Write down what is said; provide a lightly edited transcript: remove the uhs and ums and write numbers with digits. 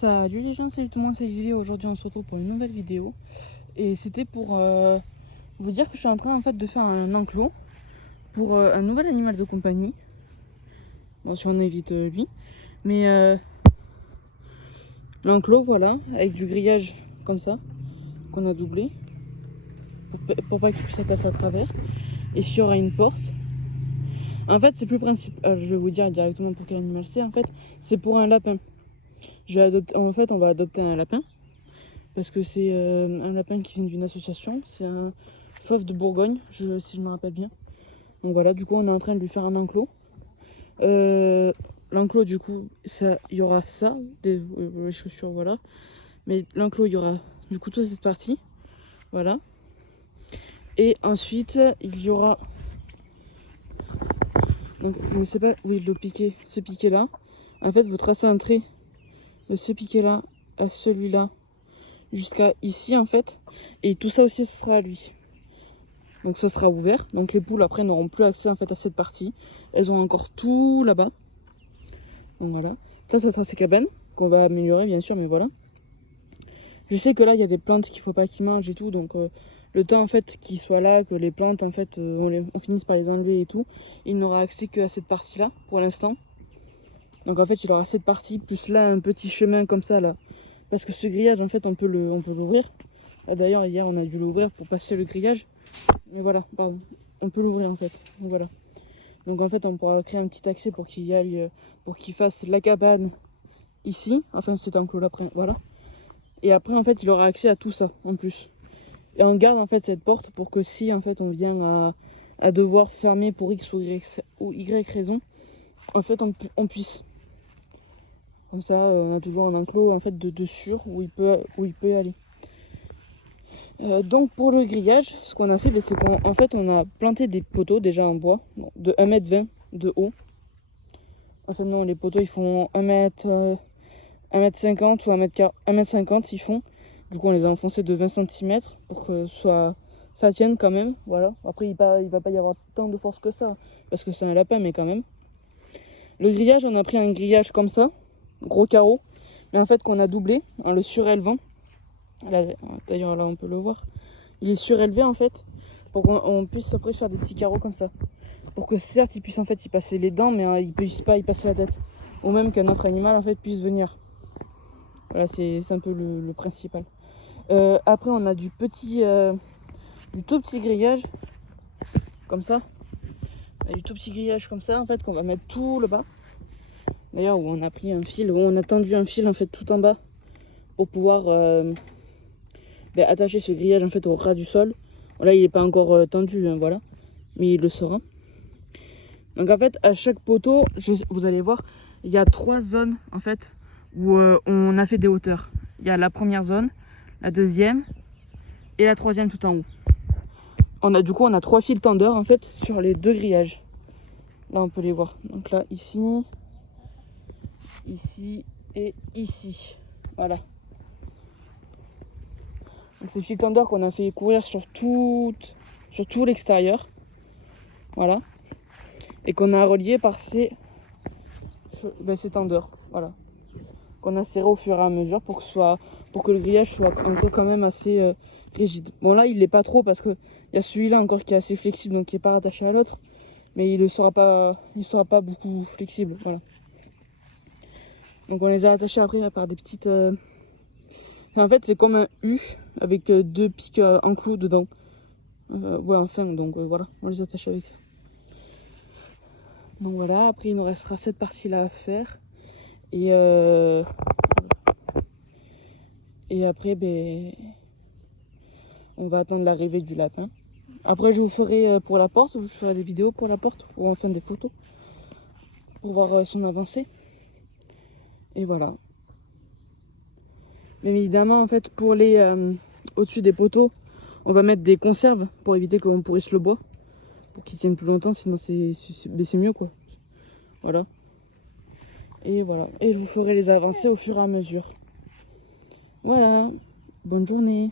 Salut les gens, salut tout le monde, c'est Gigi. Aujourd'hui on se retrouve pour une nouvelle vidéo. Et c'était pour vous dire que je suis en train en fait de faire un enclos pour un nouvel animal de compagnie. Bon, si on évite lui. Mais l'enclos, voilà, avec du grillage comme ça, qu'on a doublé. Pour pas qu'il puisse passer à travers. Et s'il y aura une porte. En fait c'est plus principal, je vais vous dire directement pour quel animal c'est. En fait c'est pour un lapin. En fait on va adopter un lapin. Parce que c'est un lapin qui vient d'une association. C'est un fauve de Bourgogne, si je me rappelle bien. Donc voilà, du coup on est en train de lui faire un enclos. L'enclos du coup, il y aura ça, les chaussures, voilà. Mais l'enclos, il y aura du coup toute cette partie. Voilà. Et ensuite, il y aura... Donc je ne sais pas où il le piqué, ce piqué là. En fait, vous tracez un trait de ce piqué là à celui-là jusqu'à ici en fait. Et tout ça aussi, ce sera à lui. Donc ça sera ouvert. Donc les poules après n'auront plus accès en fait à cette partie. Elles ont encore tout là-bas. Donc voilà. Ça sera ces cabanes qu'on va améliorer bien sûr, mais voilà. Je sais que là il y a des plantes qu'il faut pas qu'ils mangent et tout. Donc le temps en fait qu'ils soient là, que les plantes en fait on finisse par les enlever et tout, il n'aura accès que à cette partie-là pour l'instant. Donc en fait il aura cette partie plus là un petit chemin comme ça là. Parce que ce grillage en fait on peut l'ouvrir. D'ailleurs hier on a dû l'ouvrir pour passer le grillage. Mais voilà, pardon. On peut l'ouvrir en fait. Donc voilà. Donc en fait on pourra créer un petit accès pour qu'il y aille, pour qu'il fasse la cabane ici. Enfin c'est enclos là après, voilà. Et après en fait il aura accès à tout ça en plus. Et on garde en fait cette porte pour que si en fait on vient à devoir fermer pour X ou Y raison, en fait on puisse. Comme ça on a toujours un enclos en fait de sûr où il peut aller. Donc pour le grillage, ce qu'on a fait, c'est qu'en fait on a planté des poteaux déjà en bois de 1,20 m de haut. En fait non, les poteaux ils font 1,50 m ou 1,50 m ils font. Du coup on les a enfoncés de 20 cm pour que ça tienne quand même. Voilà. Après il va pas y avoir tant de force que ça, parce que c'est un lapin, mais quand même. Le grillage, on a pris un grillage comme ça, gros carreau, mais en fait qu'on a doublé en le surélevant. D'ailleurs là on peut le voir. Il est surélevé en fait pour qu'on puisse après faire des petits carreaux comme ça. Pour que certes il puisse en fait y passer les dents, mais il puisse pas y passer la tête. Ou même qu'un autre animal en fait puisse venir. Voilà, c'est un peu le principal. Après on a du tout petit grillage comme ça. Du tout petit grillage comme ça en fait qu'on va mettre tout le bas. D'ailleurs où on a pris un fil, où on a tendu un fil en fait tout en bas pour pouvoir attacher ce grillage en fait au ras du sol. Là il n'est pas encore tendu, hein, voilà, mais il le sera. Donc en fait à chaque poteau, vous allez voir, il y a 3 zones en fait où on a fait des hauteurs. Il y a la première zone, la deuxième et la troisième tout en haut. On a 3 fils tendeurs en fait sur les 2 grillages. Là on peut les voir. Donc là ici, ici et ici. Voilà. Donc c'est le fil tendeur qu'on a fait courir sur tout l'extérieur. Voilà. Et qu'on a relié par ces tendeurs. Voilà. Qu'on a serré au fur et à mesure pour que le grillage soit encore quand même assez rigide. Bon là il l'est pas trop parce que il y a celui-là encore qui est assez flexible, donc qui est pas rattaché à l'autre, mais il sera pas beaucoup flexible. Voilà. Donc on les a attachés après par des petites. En fait c'est comme un U avec 2 pics en clou dedans. Ouais enfin donc voilà, on les attache avec ça. Donc voilà, après il nous restera cette partie là à faire. Et après, on va attendre l'arrivée du lapin. Après, je vous ferai pour la porte, je vous ferai des vidéos pour la porte, ou enfin des photos, pour voir son avancée. Et voilà. Mais évidemment, en fait, pour les au-dessus des poteaux, on va mettre des conserves pour éviter qu'on pourrisse le bois, pour qu'il tienne plus longtemps, sinon c'est mieux quoi. Voilà. Et voilà. Et je vous ferai les avancées au fur et à mesure. Voilà. Bonne journée.